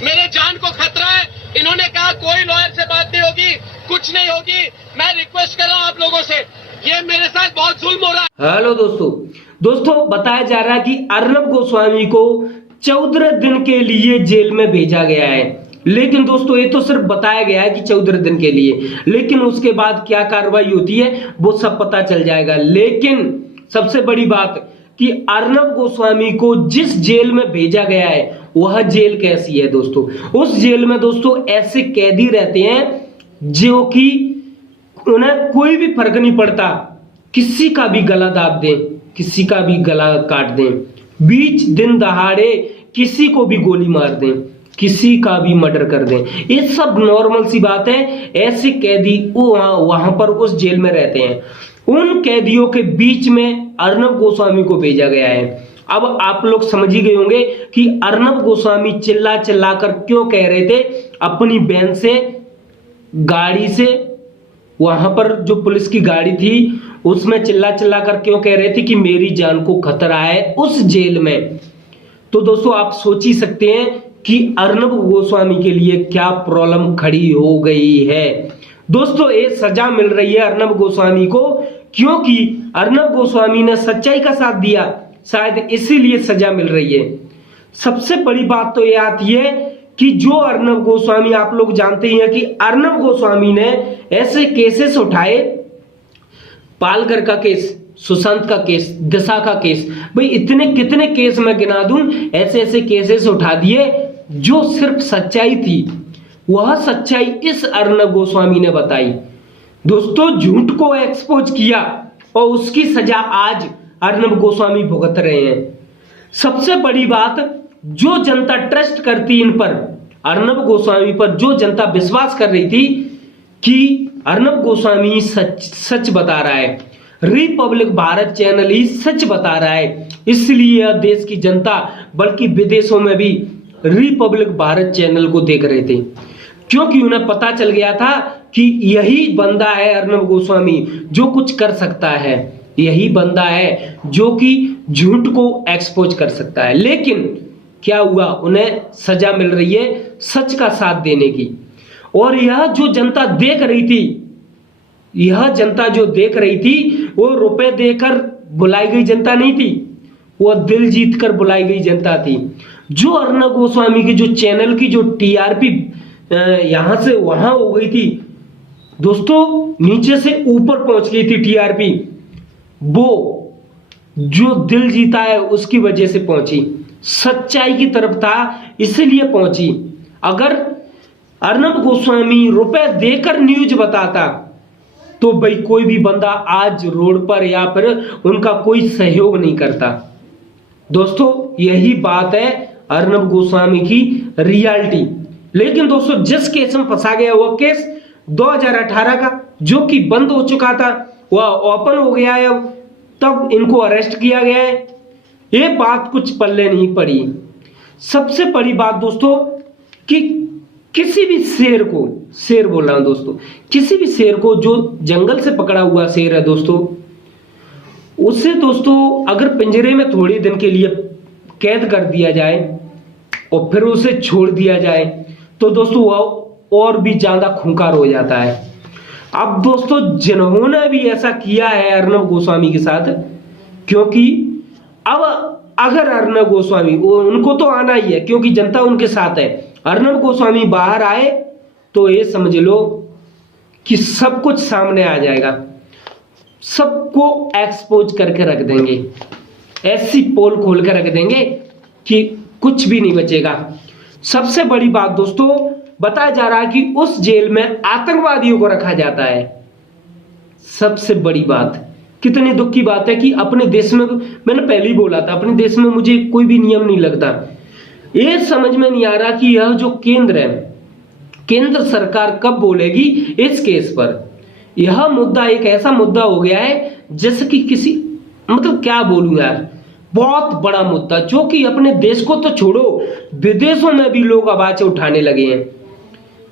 मेरे जान को खतरा है। इन्होंने कहा कोई लॉयर से बात नहीं होगी, कुछ नहीं होगी। मैं रिक्वेस्ट कर रहा हूँ आप लोगों से, ये मेरे साथ बहुत जुल्म हो रहा है। हेलो दोस्तों बताया जा रहा है कि अर्नब गोस्वामी को 14 दिन के लिए जेल में भेजा गया है। लेकिन दोस्तों ये तो सिर्फ बताया गया है कि 14 दिन के लिए, लेकिन उसके बाद क्या कार्रवाई होती है वो सब पता चल जाएगा। लेकिन सबसे बड़ी बात कि अर्नब गोस्वामी को जिस जेल में भेजा गया है वह जेल कैसी है दोस्तों। उस जेल में दोस्तों ऐसे कैदी रहते हैं जो कि उन्हें कोई भी फर्क नहीं पड़ता, किसी का भी गला दाब दें, किसी का भी गला काट दें, बीच दिन दहाड़े किसी को भी गोली मार दें, किसी का भी मर्डर कर दें, ये सब नॉर्मल सी बात है। ऐसे कैदी वहां पर उस जेल में रहते हैं। उन कैदियों के बीच में अर्नब गोस्वामी को भेजा गया है। अब आप लोग समझ ही गए होंगे कि अर्नब गोस्वामी चिल्ला चिल्ला कर क्यों कह रहे थे अपनी बहन से, गाड़ी से, वहां पर जो पुलिस की गाड़ी थी उसमें चिल्ला चिल्ला कर क्यों कह रहे थे कि मेरी जान को खतरा है उस जेल में। तो दोस्तों आप सोच ही सकते हैं कि अर्नब गोस्वामी के लिए क्या प्रॉब्लम खड़ी हो गई है। दोस्तों ये सजा मिल रही है अर्नब गोस्वामी को क्योंकि अर्नब गोस्वामी ने सच्चाई का साथ दिया, शायद इसीलिए सजा मिल रही है। सबसे बड़ी बात तो यह आती है कि जो अर्नब गोस्वामी, आप लोग जानते ही हैं कि अर्नब गोस्वामी ने ऐसे केसेस उठाए, पालघर का केस, सुशांत का केस, दिशा का केस, भाई इतने कितने केस मैं गिना दूं, ऐसे ऐसे केसेस उठा दिए जो सिर्फ सच्चाई थी, वह सच्चाई इस अर्नब गोस्वामी ने बताई। दोस्तों झूठ को एक्सपोज किया और उसकी सजा आज अर्नब गोस्वामी भुगत रहे हैं। सबसे बड़ी बात, जो जनता ट्रस्ट करती इन पर, अर्नब गोस्वामी पर जो जनता विश्वास कर रही थी कि अर्नब गोस्वामी सच बता रहा है, रिपब्लिक भारत चैनल ही सच बता रहा है, इसलिए देश की जनता बल्कि विदेशों में भी रिपब्लिक भारत चैनल को देख रहे थे, क्योंकि उन्हें पता चल गया था कि यही बंदा है अर्नब गोस्वामी जो कुछ कर सकता है, यही बंदा है जो कि झूठ को एक्सपोज कर सकता है। लेकिन क्या हुआ, उन्हें सजा मिल रही है सच का साथ देने की। और यह जो जनता देख रही थी, यह जनता जो देख रही थी वो रुपए देकर बुलाई गई जनता नहीं थी, वो दिल जीत कर बुलाई गई जनता थी। जो अर्नब गोस्वामी की जो चैनल की जो टीआरपी यहां से वहां हो गई थी दोस्तों, नीचे से ऊपर पहुंच गई थी टीआरपी, वो जो दिल जीता है उसकी वजह से पहुंची, सच्चाई की तरफ था इसलिए पहुंची। अगर अर्नब गोस्वामी रुपए देकर न्यूज बताता तो भाई कोई भी बंदा आज रोड पर या फिर उनका कोई सहयोग नहीं करता। दोस्तों यही बात है अर्नब गोस्वामी की रियलिटी। लेकिन दोस्तों जिस केस में फंसा गया वह केस 2018 का जो कि बंद हो चुका था वह ओपन हो गया है, तब इनको अरेस्ट किया गया है। ये बात कुछ पल्ले नहीं पड़ी। सबसे बड़ी बात दोस्तों कि किसी भी शेर को, शेर बोल रहा हूं दोस्तों, किसी भी शेर को जो जंगल से पकड़ा हुआ शेर है दोस्तों, उसे दोस्तों अगर पिंजरे में थोड़े दिन के लिए कैद कर दिया जाए और फिर उसे छोड़ दिया जाए तो दोस्तों वह और भी ज्यादा खूंखार हो जाता है। अब दोस्तों जिन्होंने भी ऐसा किया है अर्नब गोस्वामी के साथ, क्योंकि अब अगर अर्नब गोस्वामी, उनको तो आना ही है क्योंकि जनता उनके साथ है, अर्नब गोस्वामी बाहर आए तो ये समझ लो कि सब कुछ सामने आ जाएगा, सबको एक्सपोज करके रख देंगे, ऐसी पोल खोल कर रख देंगे कि कुछ भी नहीं बचेगा। सबसे बड़ी बात दोस्तों, बताया जा रहा है कि उस जेल में आतंकवादियों को रखा जाता है। सबसे बड़ी बात, कितनी दुख की बात है कि अपने देश में, मैंने पहले ही बोला था, अपने देश में मुझे कोई भी नियम नहीं लगता। ये समझ में नहीं आ रहा कि यह जो केंद्र है, केंद्र सरकार कब बोलेगी इस केस पर। यह मुद्दा एक ऐसा मुद्दा हो गया है जैसे कि किसी, मतलब क्या बोलूं यार, बहुत बड़ा मुद्दा जो कि अपने देश को तो छोड़ो विदेशों में भी लोग आवाज उठाने लगे हैं।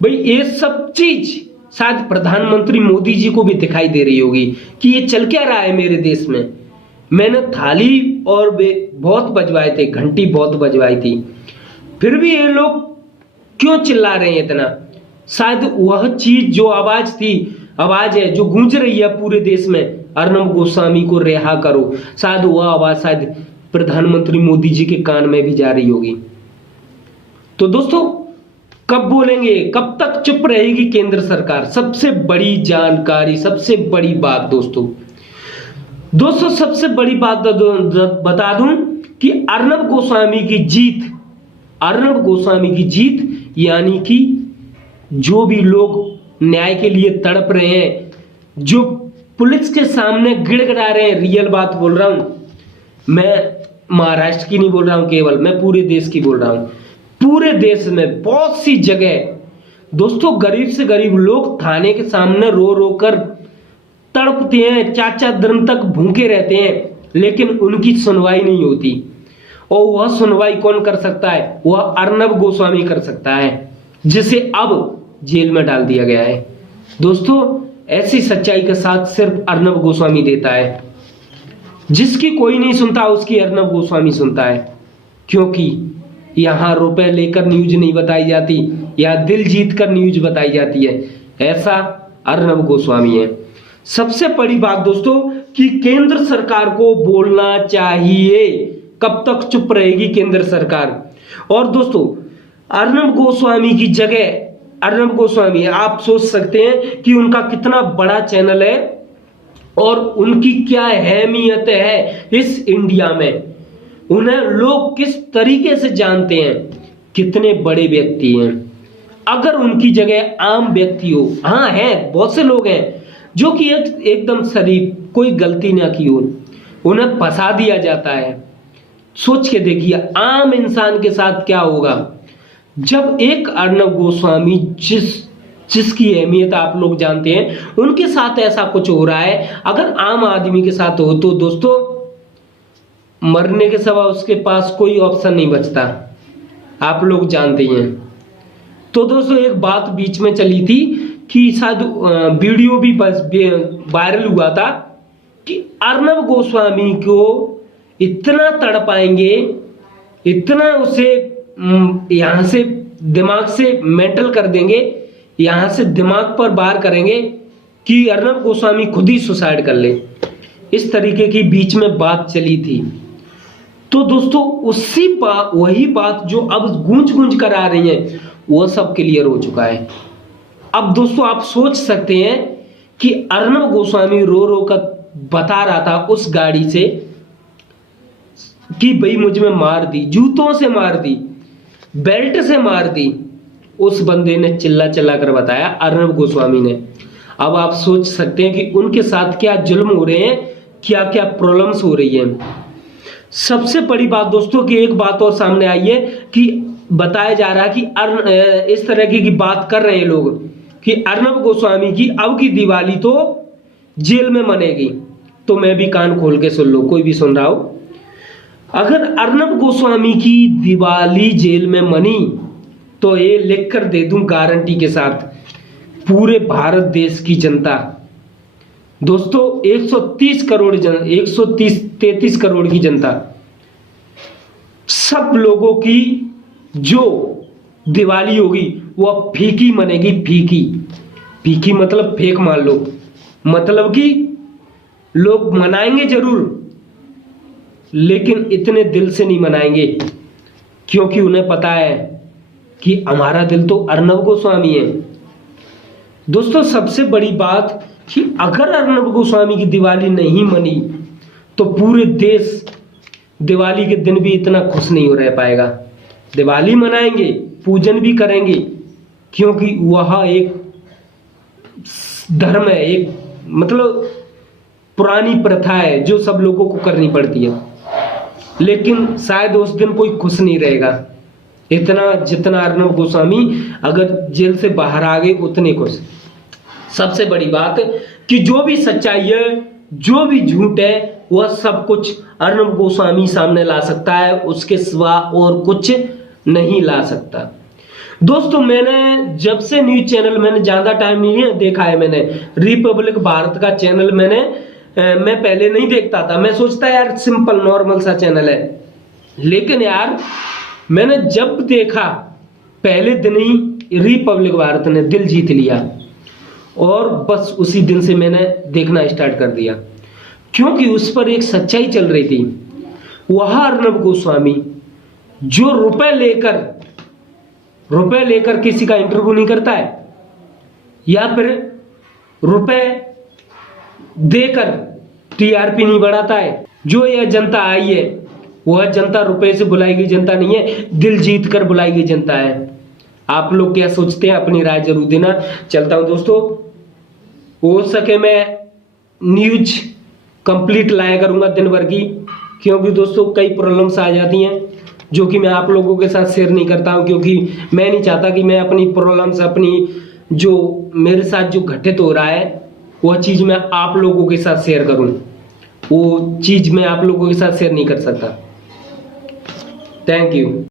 भाई ये सब चीज शायद प्रधानमंत्री मोदी जी को भी दिखाई दे रही होगी कि ये चल क्या रहा है मेरे देश में। मैंने थाली और बहुत बजवाए थे, घंटी बहुत बजवाई थी, फिर भी ये लोग क्यों चिल्ला रहे हैं इतना? शायद वह चीज जो आवाज है जो गूंज रही है पूरे देश में, अर्नब गोस्वामी को रिहा करो, शायद वह आवाज शायद प्रधानमंत्री मोदी जी के कान में भी जा रही होगी। तो दोस्तों कब बोलेंगे, कब तक चुप रहेगी केंद्र सरकार? सबसे बड़ी जानकारी, सबसे बड़ी बात दोस्तों सबसे बड़ी बात बता दूं कि अर्नब गोस्वामी की जीत यानी कि जो भी लोग न्याय के लिए तड़प रहे हैं, जो पुलिस के सामने गिड़गिड़ा रहे हैं, रियल बात बोल रहा हूं मैं, महाराष्ट्र की नहीं बोल रहा हूं केवल, मैं पूरे देश की बोल रहा हूं। पूरे देश में बहुत सी जगह दोस्तों गरीब से गरीब लोग थाने के सामने रो रो कर तड़पते हैं, 4-4 दिन तक भूखे रहते हैं, लेकिन उनकी सुनवाई नहीं होती। और वह सुनवाई कौन कर सकता है? वह अर्नब गोस्वामी कर सकता है, जिसे अब जेल में डाल दिया गया है। दोस्तों ऐसी सच्चाई का साथ सिर्फ अर्नब गोस्वामी देता है। जिसकी कोई नहीं सुनता उसकी अर्नब गोस्वामी सुनता है, क्योंकि यहां रुपए लेकर न्यूज नहीं बताई जाती या दिल जीत कर न्यूज बताई जाती है। ऐसा अर्नब गोस्वामी है। सबसे बड़ी बात दोस्तों कि केंद्र सरकार को बोलना चाहिए। कब तक चुप रहेगी केंद्र सरकार? और दोस्तों अर्नब गोस्वामी की जगह, अर्नब गोस्वामी आप सोच सकते हैं कि उनका कितना बड़ा चैनल है और उनकी क्या अहमियत है इस इंडिया में, उन्हें लोग किस तरीके से जानते हैं, कितने बड़े व्यक्ति हैं। अगर उनकी जगह आम व्यक्ति हो, हाँ है बहुत से लोग हैं जो कि एकदम शरीफ, कोई गलती ना की हो, उन्हें फंसा दिया जाता है। सोच के देखिए आम इंसान के साथ क्या होगा जब एक अर्नब गोस्वामी जिसकी अहमियत आप लोग जानते हैं, उनके साथ ऐसा कुछ हो रहा है। अगर आम आदमी के साथ हो तो दोस्तों मरने के सिवा उसके पास कोई ऑप्शन नहीं बचता, आप लोग जानते हैं। तो दोस्तों एक बात बीच में चली थी कि शायद वीडियो भी बस वायरल हुआ था कि अर्नब गोस्वामी को इतना तड़पाएंगे, इतना उसे यहां से दिमाग से मेंटल कर देंगे, यहां से दिमाग पर बार करेंगे कि अर्नब गोस्वामी खुद ही सुसाइड कर ले। इस तरीके की बीच में बात चली थी। तो दोस्तों वही बात जो अब गूंज कर आ रही है वो सब क्लियर हो चुका है। अब दोस्तों आप सोच सकते हैं कि अर्नब गोस्वामी रो रो कर बता रहा था उस गाड़ी से कि भाई मुझ में मार दी, जूतों से मार दी, बेल्ट से मार दी। उस बंदे ने चिल्ला चिल्ला कर बताया, अर्नब गोस्वामी ने। अब आप सोच सकते हैं कि उनके साथ क्या जुल्म हो रहे हैं, क्या क्या प्रॉब्लम्स हो रही है। सबसे बड़ी बात दोस्तों की एक बात और सामने आई है कि बताया जा रहा है कि इस तरह की बात कर रहे हैं लोग कि अर्नब गोस्वामी की अब की दिवाली तो जेल में मनेगी। तो मैं भी कान खोल के सुन लो, कोई भी सुन रहा हो, अगर अर्नब गोस्वामी की दिवाली जेल में मनी तो ये लिख कर दे दूं गारंटी के साथ, पूरे भारत देश की जनता दोस्तों 133 करोड़ की जनता, सब लोगों की जो दिवाली होगी वह फीकी मनेगी। फीकी मतलब फेक मान लो, मतलब कि लोग मनाएंगे जरूर लेकिन इतने दिल से नहीं मनाएंगे, क्योंकि उन्हें पता है कि हमारा दिल तो अर्नब गोस्वामी है। दोस्तों सबसे बड़ी बात कि अगर अर्नब गोस्वामी की दिवाली नहीं मनी तो पूरे देश दिवाली के दिन भी इतना खुश नहीं हो रह पाएगा। दिवाली मनाएंगे, पूजन भी करेंगे, क्योंकि वह एक धर्म है, एक मतलब पुरानी प्रथा है जो सब लोगों को करनी पड़ती है। लेकिन शायद उस दिन कोई खुश नहीं रहेगा इतना जितना अर्नब गोस्वामी अगर जेल से बाहर आ गए उतने खुश। सबसे बड़ी बात कि जो भी सच्चाई है, जो भी झूठ है, वह सब कुछ अर्नब गोस्वामी सामने ला सकता है, उसके सिवा और कुछ नहीं ला सकता। दोस्तों मैंने जब से न्यूज चैनल, मैंने ज्यादा टाइम नहीं देखा है, मैंने रिपब्लिक भारत का चैनल मैं पहले नहीं देखता था। मैं सोचता यार सिंपल नॉर्मल सा चैनल है, लेकिन यार मैंने जब देखा पहले दिन ही रिपब्लिक भारत ने दिल जीत लिया और बस उसी दिन से मैंने देखना स्टार्ट कर दिया, क्योंकि उस पर एक सच्चाई चल रही थी। वह अर्नब गोस्वामी जो रुपए लेकर किसी का इंटरव्यू नहीं करता है या फिर रुपए देकर टीआरपी नहीं बढ़ाता है, जो यह जनता आई है वह जनता रुपए से बुलाई गई जनता नहीं है, दिल जीत कर बुलाई गई जनता है। आप लोग क्या सोचते हैं अपनी राय जरूर देना। चलता हूं दोस्तों, हो सके मैं न्यूज कंप्लीट लाया करूंगा दिन भर की, क्योंकि दोस्तों कई प्रॉब्लम्स आ जाती हैं जो कि मैं आप लोगों के साथ शेयर नहीं करता हूं, क्योंकि मैं नहीं चाहता कि मैं अपनी प्रॉब्लम्स, अपनी जो मेरे साथ जो घटित हो रहा है वह चीज मैं आप लोगों के साथ शेयर करूं, वो चीज मैं आप लोगों के साथ शेयर नहीं कर सकता। Thank you.